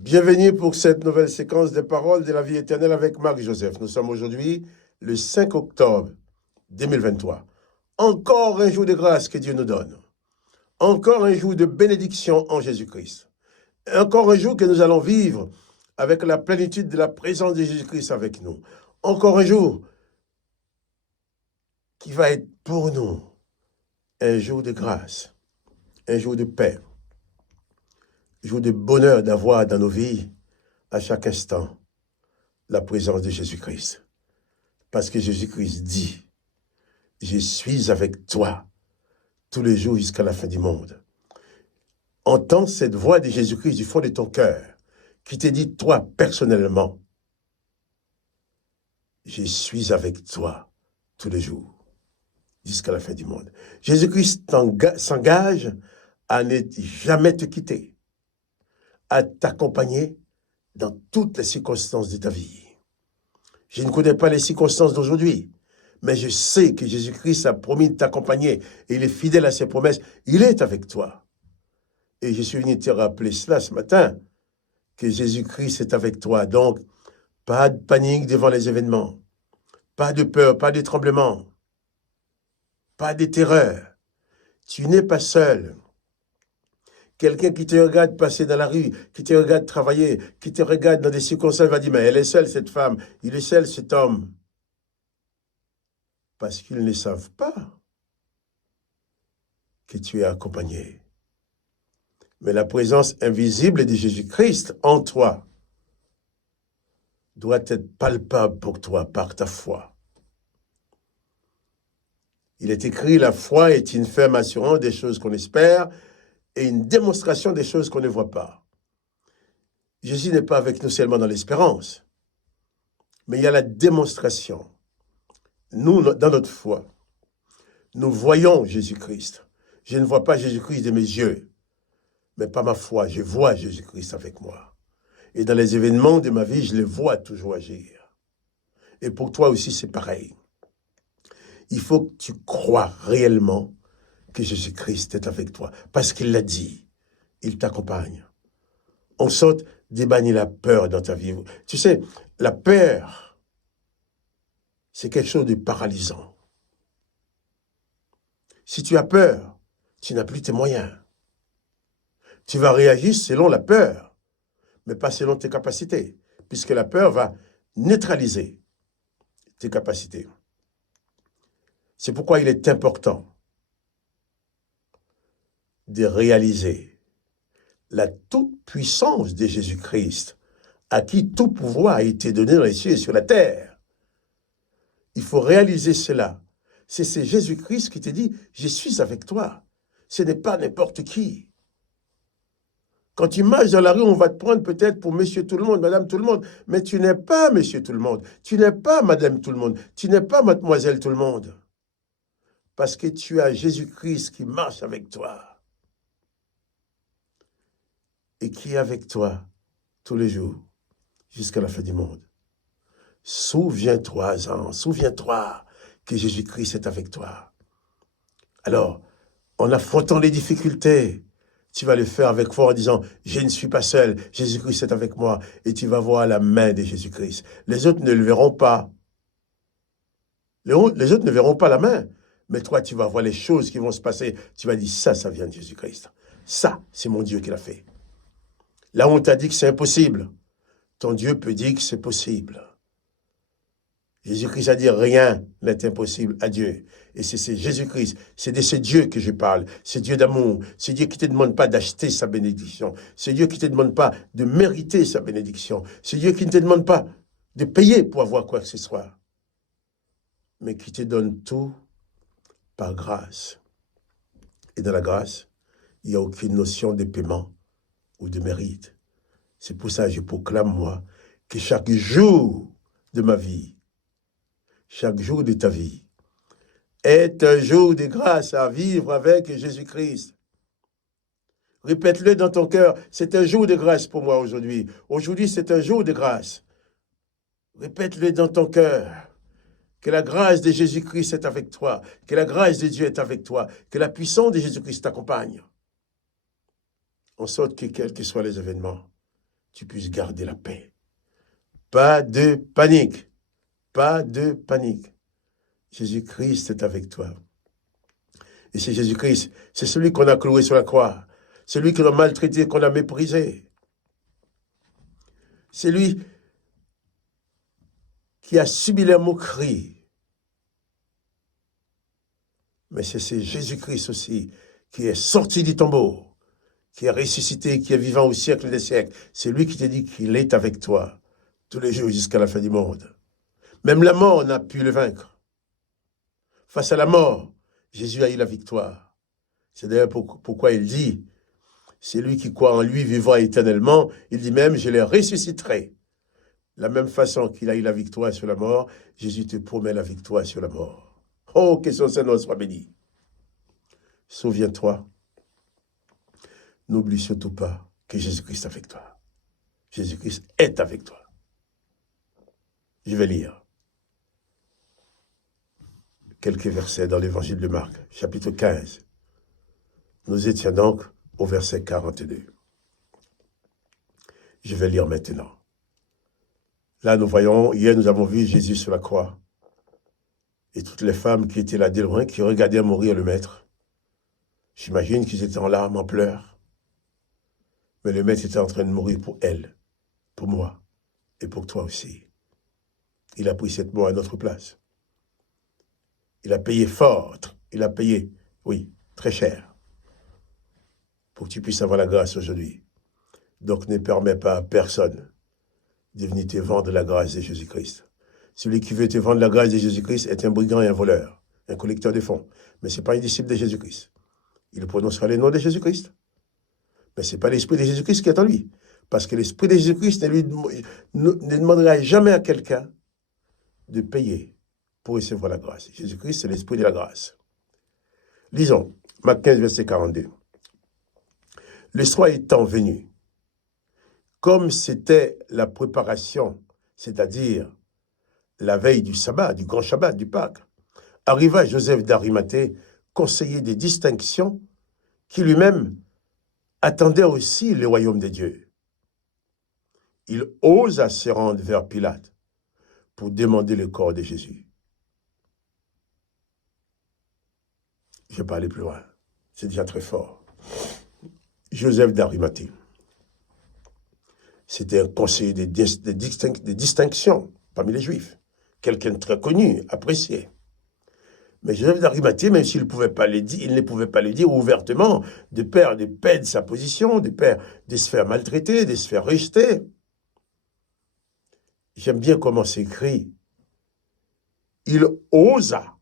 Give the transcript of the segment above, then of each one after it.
Bienvenue pour cette nouvelle séquence des paroles de la vie éternelle avec Marc-Joseph. Nous sommes aujourd'hui le 5 octobre 2023. Encore un jour de grâce que Dieu nous donne. Encore un jour de bénédiction en Jésus-Christ. Encore un jour que nous allons vivre avec la plénitude de la présence de Jésus-Christ avec nous. Encore un jour qui va être pour nous un jour de grâce, un jour de paix, un jour de bonheur d'avoir dans nos vies à chaque instant la présence de Jésus-Christ. Parce que Jésus-Christ dit, je suis avec toi tous les jours jusqu'à la fin du monde. Entends cette voix de Jésus-Christ du fond de ton cœur qui te dit, toi, personnellement, je suis avec toi tous les jours jusqu'à la fin du monde. Jésus-Christ s'engage à ne jamais te quitter, à t'accompagner dans toutes les circonstances de ta vie. Je ne connais pas les circonstances d'aujourd'hui, mais je sais que Jésus-Christ a promis de t'accompagner et il est fidèle à ses promesses. Il est avec toi. Et je suis venu te rappeler cela ce matin, que Jésus-Christ est avec toi. Donc, pas de panique devant les événements, pas de peur, pas de tremblement, pas de terreur. Tu n'es pas seul. Quelqu'un qui te regarde passer dans la rue, qui te regarde travailler, qui te regarde dans des circonstances, va dire, mais elle est seule, cette femme, il est seul, cet homme. Parce qu'ils ne savent pas que tu es accompagné. Mais la présence invisible de Jésus-Christ en toi doit être palpable pour toi par ta foi. Il est écrit, la foi est une ferme assurance des choses qu'on espère et une démonstration des choses qu'on ne voit pas. Jésus n'est pas avec nous seulement dans l'espérance, mais il y a la démonstration. Nous, dans notre foi, nous voyons Jésus-Christ. Je ne vois pas Jésus-Christ de mes yeux, mais par ma foi, je vois Jésus-Christ avec moi. Et dans les événements de ma vie, je les vois toujours agir. Et pour toi aussi, c'est pareil. Il faut que tu crois réellement que Jésus-Christ est avec toi, parce qu'il l'a dit, il t'accompagne. En sorte d'ébanir la peur dans ta vie. Tu sais, la peur, c'est quelque chose de paralysant. Si tu as peur, tu n'as plus tes moyens. Tu vas réagir selon la peur, mais pas selon tes capacités, puisque la peur va neutraliser tes capacités. C'est pourquoi il est important de réaliser la toute-puissance de Jésus-Christ, à qui tout pouvoir a été donné dans les cieux et sur la terre. Il faut réaliser cela. C'est Jésus-Christ qui te dit, je suis avec toi. Ce n'est pas n'importe qui. Quand tu marches dans la rue, on va te prendre peut-être pour monsieur tout le monde, madame tout le monde, mais tu n'es pas monsieur tout le monde, tu n'es pas madame tout le monde, tu n'es pas mademoiselle tout le monde. Parce que tu as Jésus-Christ qui marche avec toi et qui est avec toi tous les jours jusqu'à la fin du monde. Souviens-toi que Jésus-Christ est avec toi. Alors, en affrontant les difficultés, tu vas le faire avec foi en disant, je ne suis pas seul, Jésus-Christ est avec moi, et tu vas voir la main de Jésus-Christ. Les autres ne le verront pas. Les autres ne verront pas la main, mais toi, tu vas voir les choses qui vont se passer. Tu vas dire, ça vient de Jésus-Christ. Ça, c'est mon Dieu qui l'a fait. Là où on t'a dit que c'est impossible, ton Dieu peut dire que c'est possible. Jésus-Christ a dit, rien n'est impossible à Dieu. Et c'est Jésus-Christ, c'est de ce Dieu que je parle. C'est Dieu d'amour. C'est Dieu qui ne te demande pas d'acheter sa bénédiction. C'est Dieu qui ne te demande pas de mériter sa bénédiction. C'est Dieu qui ne te demande pas de payer pour avoir quoi que ce soit. Mais qui te donne tout par grâce. Et dans la grâce, il n'y a aucune notion de paiement ou de mérite. C'est pour ça que je proclame, moi, que chaque jour de ma vie, chaque jour de ta vie, est un jour de grâce à vivre avec Jésus-Christ. Répète-le dans ton cœur, c'est un jour de grâce pour moi aujourd'hui. Aujourd'hui, c'est un jour de grâce. Répète-le dans ton cœur. Que la grâce de Jésus-Christ est avec toi. Que la grâce de Dieu est avec toi. Que la puissance de Jésus-Christ t'accompagne. En sorte que, quels que soient les événements, tu puisses garder la paix. Pas de panique. Pas de panique. Jésus-Christ est avec toi. Et c'est Jésus-Christ, c'est celui qu'on a cloué sur la croix. Celui qu'on a maltraité, qu'on a méprisé. C'est lui qui a subi les moqueries. Mais c'est Jésus-Christ aussi qui est sorti du tombeau, qui est ressuscité, qui est vivant au siècle des siècles. C'est lui qui te dit qu'il est avec toi tous les jours jusqu'à la fin du monde. Même la mort n'a pu le vaincre. Face à la mort, Jésus a eu la victoire. C'est d'ailleurs pourquoi il dit, c'est lui qui croit en lui vivra éternellement. Il dit même, je les ressusciterai. La même façon qu'il a eu la victoire sur la mort, Jésus te promet la victoire sur la mort. Oh, que son Seigneur soit béni. Souviens-toi, n'oublie surtout pas que Jésus-Christ est avec toi. Jésus-Christ est avec toi. Je vais lire quelques versets dans l'évangile de Marc, chapitre 15. Nous étions donc au verset 42. Je vais lire maintenant. Là, nous voyons, hier nous avons vu Jésus sur la croix. Et toutes les femmes qui étaient là de loin, qui regardaient mourir le maître. J'imagine qu'ils étaient en larmes, en pleurs. Mais le maître était en train de mourir pour elle, pour moi, et pour toi aussi. Il a pris cette mort à notre place. Il a payé fort, il a payé, oui, très cher, pour que tu puisses avoir la grâce aujourd'hui. Donc ne permets pas à personne de venir te vendre la grâce de Jésus-Christ. Celui qui veut te vendre la grâce de Jésus-Christ est un brigand et un voleur, un collecteur de fonds. Mais ce n'est pas un disciple de Jésus-Christ. Il prononcera le nom de Jésus-Christ. Mais ce n'est pas l'esprit de Jésus-Christ qui est en lui. Parce que l'esprit de Jésus-Christ ne demandera jamais à quelqu'un de payer pour recevoir la grâce. Jésus-Christ, c'est l'esprit de la grâce. Lisons, Marc 15, verset 42. Le soir étant venu, comme c'était la préparation, c'est-à-dire la veille du sabbat, du grand Shabbat, du Pâques, arriva Joseph d'Arimathée, conseiller des distinctions, qui lui-même attendait aussi le royaume de Dieu. Il osa se rendre vers Pilate pour demander le corps de Jésus. Je vais pas aller plus loin, c'est déjà très fort. Joseph d'Arimathée, c'était un conseiller des distinctions parmi les Juifs. Quelqu'un de très connu, apprécié. Mais Joseph d'Arimathée, même s'il ne pouvait pas le dire, il ne pouvait pas le dire ouvertement, de peur de perdre sa position, de peur de se faire maltraiter, de se faire rejeter. J'aime bien comment c'est écrit. Il osa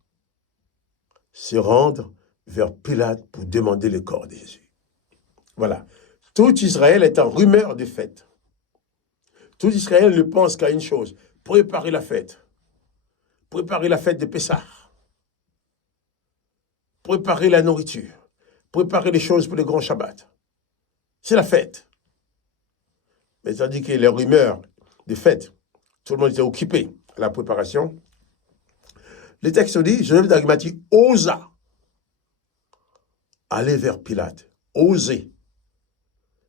se rendre vers Pilate pour demander le corps de Jésus. Voilà. Tout Israël est en rumeur de fête. Tout Israël ne pense qu'à une chose, préparer la fête. Préparer la fête de Pessah. Préparer la nourriture. Préparer les choses pour le grand Shabbat. C'est la fête. Mais tandis que les rumeurs de fête, tout le monde était occupé à la préparation. Le texte dit, Joseph d'Arimathée osa aller vers Pilate. Oser.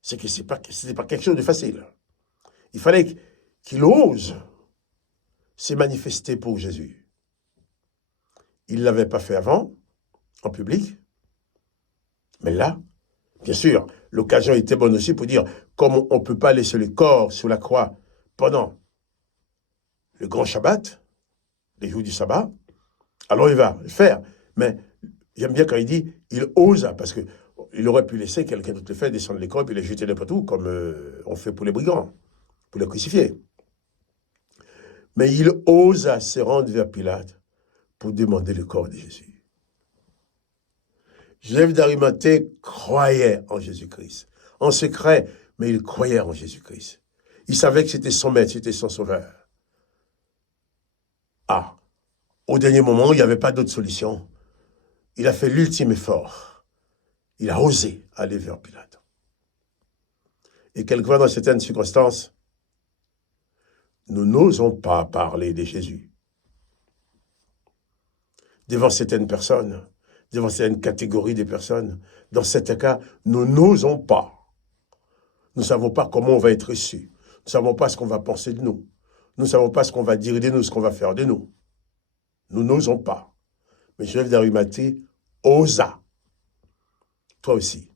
C'est que ce n'était pas quelque chose de facile. Il fallait qu'il ose se manifester pour Jésus. Il ne l'avait pas fait avant, en public. Mais là, bien sûr, l'occasion était bonne aussi pour dire, comme on ne peut pas laisser le corps sur la croix pendant le grand Shabbat, les jours du sabbat, alors il va le faire. Mais j'aime bien quand il dit, il osa, parce qu'il aurait pu laisser quelqu'un d'autre le faire, descendre les corps et les jeter n'importe où, comme on fait pour les brigands, pour les crucifier. Mais il osa se rendre vers Pilate pour demander le corps de Jésus. Joseph d'Arimathée croyait en Jésus-Christ, en secret, mais il croyait en Jésus-Christ. Il savait que c'était son maître, c'était son sauveur. Ah, au dernier moment, il n'y avait pas d'autre solution. Il a fait l'ultime effort. Il a osé aller vers Pilate. Et quelquefois, dans certaines circonstances, nous n'osons pas parler de Jésus. Devant certaines personnes, devant certaines catégories de personnes, dans certains cas, nous n'osons pas. Nous ne savons pas comment on va être reçu. ne savons pas ce qu'on va penser de nous. Nous ne savons pas ce qu'on va dire de nous, ce qu'on va faire de nous. Nous n'osons pas. Mais Joseph d'Arimathée osa. Toi aussi.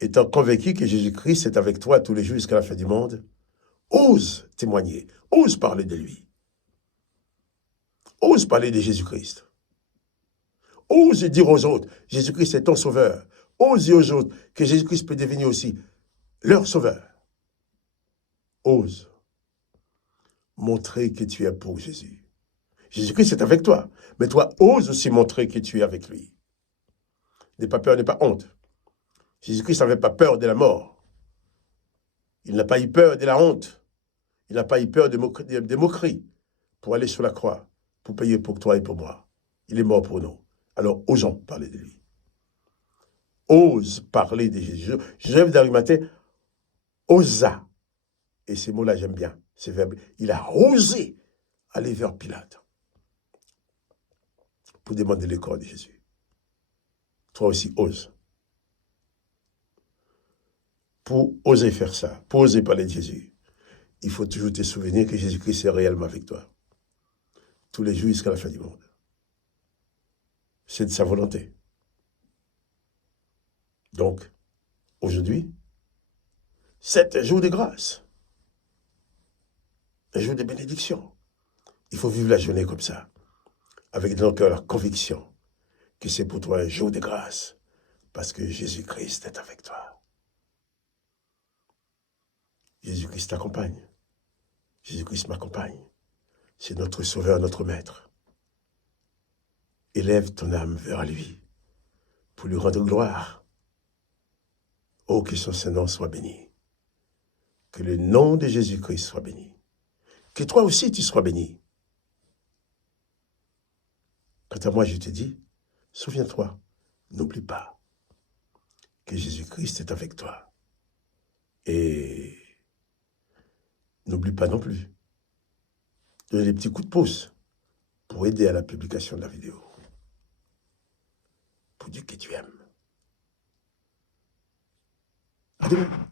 Étant convaincu que Jésus-Christ est avec toi tous les jours jusqu'à la fin du monde, ose témoigner, ose parler de lui. Ose parler de Jésus-Christ. Ose dire aux autres, Jésus-Christ est ton sauveur. Ose dire aux autres que Jésus-Christ peut devenir aussi leur sauveur. Ose montrer que tu es pour Jésus. Jésus-Christ est avec toi, mais toi, ose aussi montrer que tu es avec lui. N'aie pas peur, n'aie pas honte. Jésus-Christ n'avait pas peur de la mort. Il n'a pas eu peur de la honte. Il n'a pas eu peur des moqueries pour aller sur la croix, pour payer pour toi et pour moi. Il est mort pour nous. Alors, osons parler de lui. Ose parler de Jésus. Joseph d'Arimathée osa. Et ces mots-là, j'aime bien, ces verbes. Il a osé aller vers Pilate pour demander le corps de Jésus. Toi aussi, ose. Pour oser faire ça, pour oser parler de Jésus, il faut toujours te souvenir que Jésus-Christ est réellement avec toi. Tous les jours jusqu'à la fin du monde. C'est de sa volonté. Donc, aujourd'hui, c'est un jour de grâce. Un jour de bénédiction. Il faut vivre la journée comme ça, avec dans le cœur la conviction que c'est pour toi un jour de grâce, parce que Jésus-Christ est avec toi. Jésus-Christ t'accompagne. Jésus-Christ m'accompagne. C'est notre Sauveur, notre Maître. Élève ton âme vers lui pour lui rendre gloire. Oh, que son Saint-Nom soit béni. Que le nom de Jésus-Christ soit béni. Que toi aussi tu sois béni. Quant à moi, je te dis, souviens-toi, n'oublie pas que Jésus-Christ est avec toi. Et n'oublie pas non plus de donner des petits coups de pouce pour aider à la publication de la vidéo. Pour dire que tu aimes. À demain.